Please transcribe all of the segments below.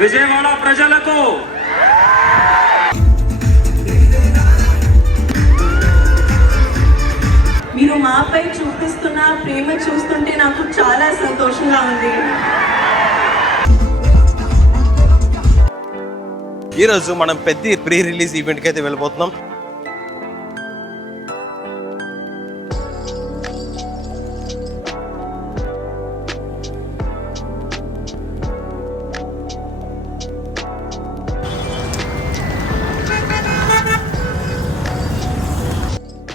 విజయవాడ ప్రజలకు మీరు మాపై చూపిస్తున్న ప్రేమ చూస్తుంటే నాకు చాలా సంతోషంగా ఉంది. ఈరోజు మనం పెద్ద ప్రీ రిలీజ్ ఈవెంట్కి అయితే వెళ్ళిపోతున్నాం.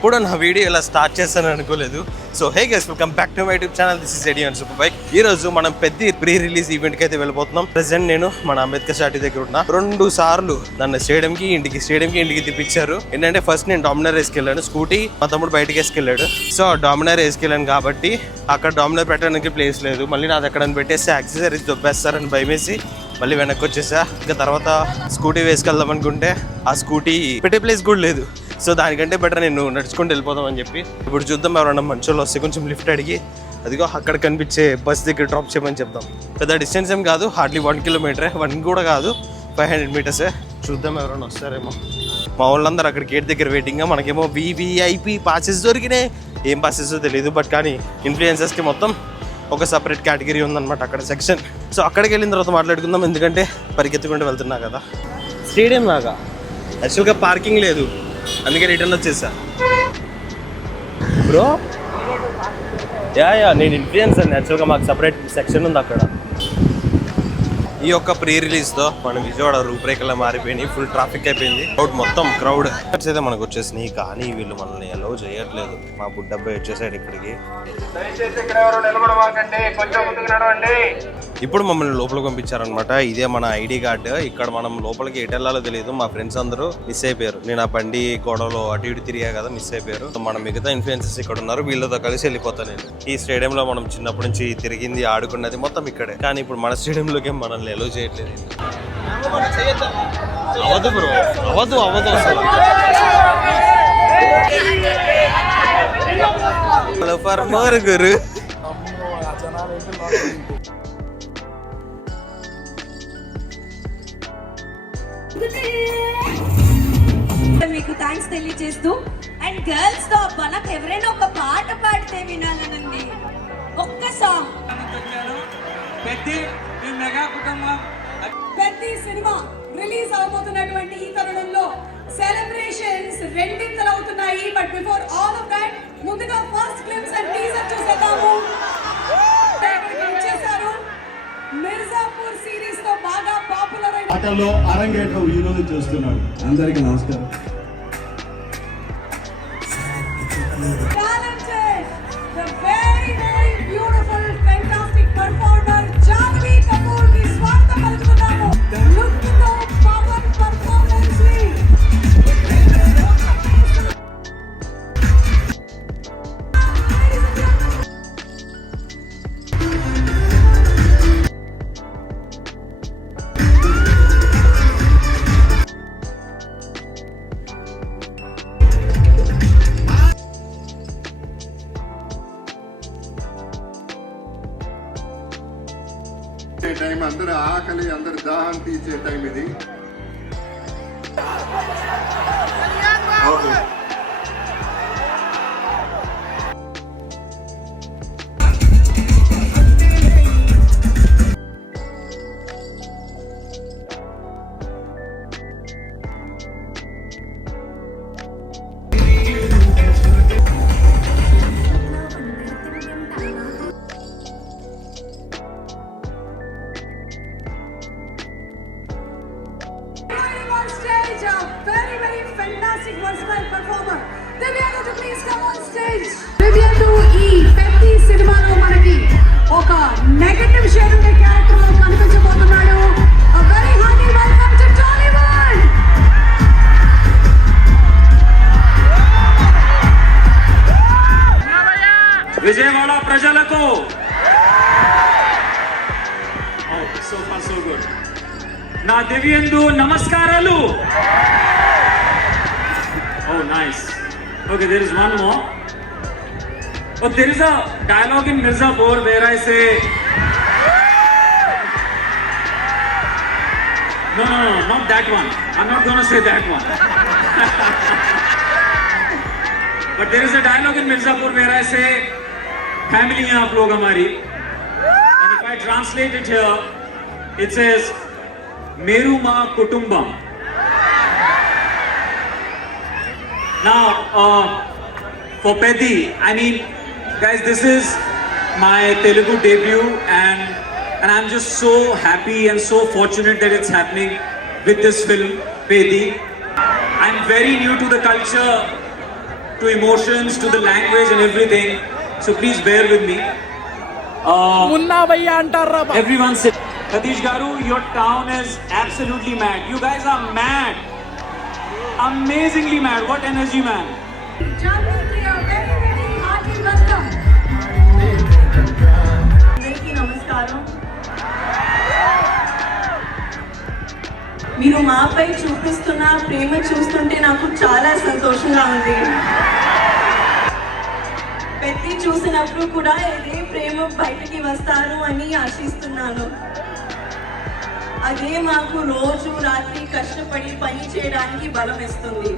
కూడా నా వీడియో ఇలా స్టార్ట్ చేస్తాను అనుకోలేదు. So hey guys, welcome back to my YouTube channel. This is ఎడియన్ సూపర్ బైక్. ఈ రోజు మనం పెద్ద ప్రీ రిలీజ్ ఈవెంట్కి అయితే వెళ్ళిపోతున్నాం. ప్రెసెంట్ నేను మన అంబేద్కర్ స్టాట్యూ దగ్గర ఉన్నా. 2 సార్లు నన్ను స్టేడియంకి ఇంటికి తిప్పించారు. ఏంటంటే ఫస్ట్ నేను డామినర్ వేసుకెళ్ళాను, స్కూటీ మా తమ్ముడు బయటకి వేసుకెళ్ళాడు. సో డామినర్ వేసుకెళ్ళాను కాబట్టి అక్కడ డామినర్ పెట్టడానికి ప్లేస్ లేదు. మళ్ళీ నాది ఎక్కడని పెట్టేసి యాక్సెసరీస్ దొబ్బేస్తారని భయమేసి మళ్ళీ వెనక్కి వచ్చేసా. ఇంకా తర్వాత స్కూటీ వేసుకెళ్దాం అనుకుంటే ఆ స్కూటీ పెట్టే ప్లేస్ కూడా లేదు. సో దానికంటే బెటర్ నేను నడుచుకుంటూ వెళ్ళిపోదామని చెప్పి ఇప్పుడు చూద్దాం. ఎవరన్నా మంచోళ్ళు వస్తే కొంచెం లిఫ్ట్ అడిగి అదిగో అక్కడ కనిపించే బస్ దగ్గర డ్రాప్ చేయమని చెప్దాం. పెద్ద డిస్టెన్స్ ఏం కాదు, హార్డ్లీ 1 కిలోమీటరే, 1 కూడా కాదు, 500 మీటర్సే. చూద్దాం ఎవరైనా వస్తారేమో. మా వాళ్ళందరూ అక్కడ గేట్ దగ్గర వెయిటింగ్గా. మనకేమో VVIP పాసెస్ దొరికినాయి. ఏం పాసెస్ తెలియదు, బట్ కానీ ఇన్ఫ్లుయెన్సర్స్కి మొత్తం ఒక సపరేట్ కేటగిరీ ఉందన్నమాట అక్కడ సెక్షన్. సో అక్కడికి వెళ్ళిన తర్వాత మాట్లాడుకుందాం, ఎందుకంటే పరిగెత్తుకుంటూ వెళ్తున్నా కదా. స్టేడియం లాగా యాక్చువల్గా పార్కింగ్ లేదు, అందుకే రిటర్న్ వచ్చేసా. బ్రో యా నేను ఇన్ఫ్లుయెన్సర్. యాక్చువల్గా మాకు సపరేట్ సెక్షన్ ఉంది అక్కడ. ఈ యొక్క ప్రీ రిలీజ్తో మన విజయవాడ రూపురేఖలా మారిపోయినాయి. ఫుల్ ట్రాఫిక్ అయిపోయింది. మొత్తం క్రౌడ్ అయితే మనకు వచ్చేసినాయి. కానీ వీళ్ళు మనల్ని అలౌ చేయట్లేదు. మా బుడ్డబ్బాయి వచ్చేసాడు ఇక్కడికి. ఇప్పుడు మమ్మల్ని లోపలికి పంపించారనమాట. ఇదే మన ఐడి కార్డు. ఇక్కడ మనం లోపలికి ఎటు వెళ్ళాలో తెలియదు. మా ఫ్రెండ్స్ అందరూ మిస్ అయిపోయారు. నేను ఆ బండి గోడలో అటు ఇటు తిరిగా కదా, మిస్ అయిపోయారు. మన మిగతా ఇన్ఫ్లుయెన్సర్స్ ఇక్కడ ఉన్నారు, వీళ్ళతో కలిసి వెళ్ళిపోతాను నేను. ఈ స్టేడియంలో మనం చిన్నప్పటి నుంచి తిరిగింది, ఆడుకున్నది మొత్తం ఇక్కడే. కానీ ఇప్పుడు మన స్టేడియంలోకి మనల్ని అలౌ చేయట్లేదు. అవదు బ్రో, అవదు అసలు. గురు మీకు థ్యాంక్స్ తెలియజేస్తూ, అండ్ గర్ల్స్ తో మనకు ఎవరైనా ఒక పాట పాడితే వినాలనండి. ఒక్క సాంగ్. పెద్ద సినిమా రిలీజ్ అవబోతున్నటువంటి ఈ తరుణంలో సెలబ్రేషన్స్ రెండింతలు అవుతున్నాయి. But before all of that, ముందుగా ఫస్ట్ క్లిప్స్ అండ్ టీజర్ చూసేద్దాము. వచ్చేసారు మిర్జాపూర్ సిరీస్ తో బాగా పాపులర్ అయిన ఆటలో అరంగేట్రం ఈ రోజు చూస్తున్నాడు. అందరికీ నమస్కారం. టైం, అందరి ఆకలి, అందరి దాహం తీర్చే టైం ఇది. ఒక నెగటివ్ షేడ్ ఉండే క్యారెక్టర్ లో కనిపించబోతున్నాడు. A very hearty welcome to Tollywood. Vijayawada ప్రజలకు సో ఫార్ సో గుడ్. నా దివ్యందు నమస్కారాలు. Oh nice. Okay, there is one more. Oh, there is a dialogue in Mirzapur where I say No, not that one. I'm not gonna say that one. But there is a dialogue in Mirzapur where I say, "Family hai aap log hamari." And if I translate it here, it says, "Meru ma kutumbam." Now, for Peddi, I mean, guys, this is my Telugu debut, and I'm just so happy and so fortunate that it's happening with this film, Peddi. I'm very new to the culture, to emotions, to the language and everything, so please bear with me. Everyone sit. Satish Garu, your town is absolutely mad. You guys are mad. Amazingly mad. What energy, man. Janvi, a very, very hearty welcome. అందరికీ నమస్కారం. మీరు మాపై చూపిస్తున్న ప్రేమ చూస్తుంటే నాకు చాలా సంతోషంగా ఉంది. పెద్ది చూసినప్పుడు కూడా ఇదే ప్రేమ బయటికి వస్తారు అని ఆశిస్తున్నాను. అదే మాకు రోజు రాత్రి కష్టపడి పని చేయడానికి బలం ఇస్తుంది.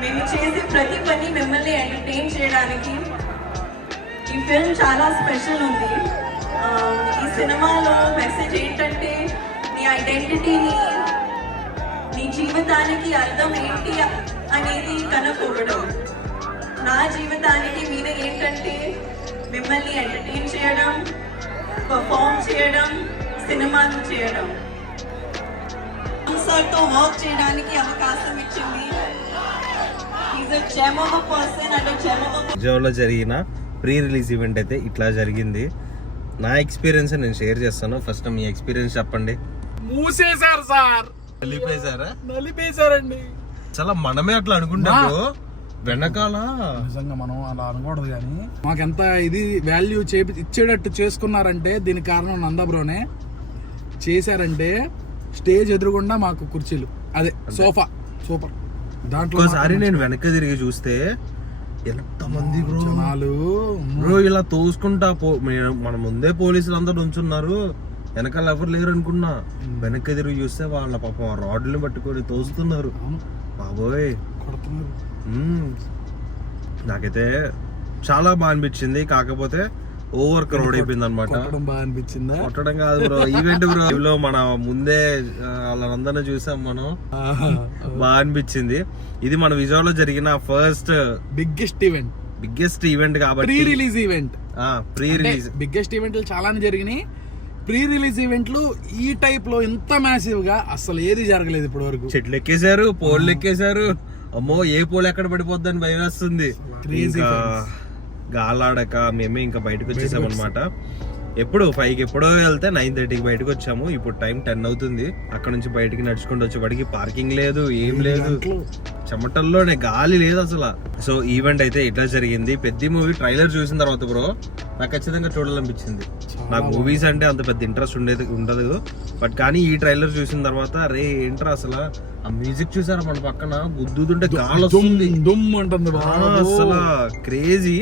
మేము చేసే ప్రతి పని మిమ్మల్ని ఎంటర్టైన్ చేయడానికి. ఈ ఫిల్మ్ చాలా స్పెషల్ ఉంది. ఈ సినిమాలో మెసేజ్ ఏంటంటే నీ ఐడెంటిటీని, నీ జీవితానికి అర్థం ఏంటి అనేది కనుక్కోవడం. నా జీవితానికి మీనింగ్ ఏంటంటే మిమ్మల్ని ఎంటర్టైన్ చేయడం, పర్ఫామ్ చేయడం, సినిమాలు చేయడం. సార్తో వర్క్ చేయడానికి అవకాశం ఇచ్చింది. Is a gem of a person and a gem of a విజయవాడలో జరిగిన ప్రీ రిలీజ్ ఈవెంట్ అయితే ఇట్లా జరిగింది. నా ఎక్స్పీరియన్స్ నేను షేర్ చేస్తాను. ఫస్ట్ మీ ఎక్స్పీరియన్స్ చెప్పండి. మూసేశారు సార్, నలిపేశారండి. చాలా మనమే అట్లా అనుకుంటాము వెనకాల. నిజంగా మనం అలా అనకూడదు, కానీ మాకెంత ఇది వాల్యూ ఇచ్చేటట్టు చేసుకున్నారంటే దీనికి కారణం నందబ్రోనే. చేశారంటే స్టేజ్ ఎదురుగుండా మాకు కుర్చీలు, అదే సోఫా, సూపర్. దాంట్లో ఒకసారి నేను వెనక తిరిగి చూస్తే ఎంత మంది జనాలు బ్రో ఇలా తోసుకుంటా మన ముందే పోలీసులు అందరూ ఉంచున్నారు, వెనకాల ఎవరు లేరు అనుకున్నా. వెనక్కి తిరిగి చూస్తే వాళ్ళ పాపం రాడ్లు పట్టుకొని తోస్తున్నారు. బాబోయ్ కొడుతున్నారు. నాకైతే చాలా బాగా అనిపించింది. కాకపోతే ఓవర్ క్రౌడ్ అయిపోయింది అనమాట. బాగా అనిపించిందా? కొట్టడం కాదు బ్రో, ఈవెంట్ బ్రో. లో మన ముందే వాళ్ళందరినీ చూసాం మనం, బాగా అనిపించింది. ఇది మన విజయవాడలో జరిగిన ఫస్ట్ బిగ్గెస్ట్ ఈవెంట్ కాబట్టి pre release event. Pre release biggest ఈవెంట్లు చాలానే జరిగినాయి. ప్రీ రిలీజ్ ఈవెంట్లు ఈ టైప్ లో ఇంత మ్యాసివ్ గా అసలు ఏది జరగలేదు ఇప్పటి వరకు. చెట్లు ఎక్కేశారు, పోల్లు ఎక్కేశారు. అమ్మో ఏ పోల్ ఎక్కడ పడిపోద్దని భయం వస్తుంది. గాలాడక మేమే ఇంకా బయటకు వచ్చేసాం అనమాట. ఎప్పుడు 5కి ఎప్పుడో వెళ్తే 9:30కి బయటకు వచ్చాము. ఇప్పుడు టైం 10 అవుతుంది. అక్కడ నుంచి బయటికి నడుచుకుంటూ వచ్చేవాడికి పార్కింగ్ లేదు, ఏం లేదు, చెమటల్లోనే గాలి లేదు అసలు. సో ఈవెంట్ అయితే ఇట్లా జరిగింది. పెద్ద మూవీ ట్రైలర్ చూసిన తర్వాత బ్రో నాకు ఖచ్చితంగా చూడాలనిపించింది. నాకు మూవీస్ అంటే అంత పెద్ద ఇంట్రెస్ట్ ఉండదు, బట్ కానీ ఈ ట్రైలర్ చూసిన తర్వాత రే ఏంట్రా అసలు ఆ మ్యూజిక్ చూసారా మన పక్కన గుద్దుతుంటే గాలి వస్తుంది, అసలు క్రేజీ.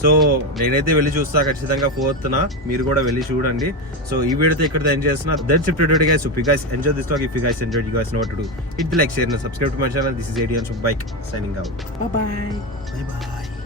సో నేనైతే వెళ్ళి చూస్తా ఖచ్చితంగా 4th. మీరు కూడా వెళ్ళి చూడండి. సో ఈ వీడియోతో ఇక్కడ ఎండ్ చేస్తున్నా. That's it today guys. If you guys enjoyed this talk, if you guys enjoyed, you guys know what to do. Hit the like, share and subscribe to my channel. This is AD on Superbike signing out. Bye bye.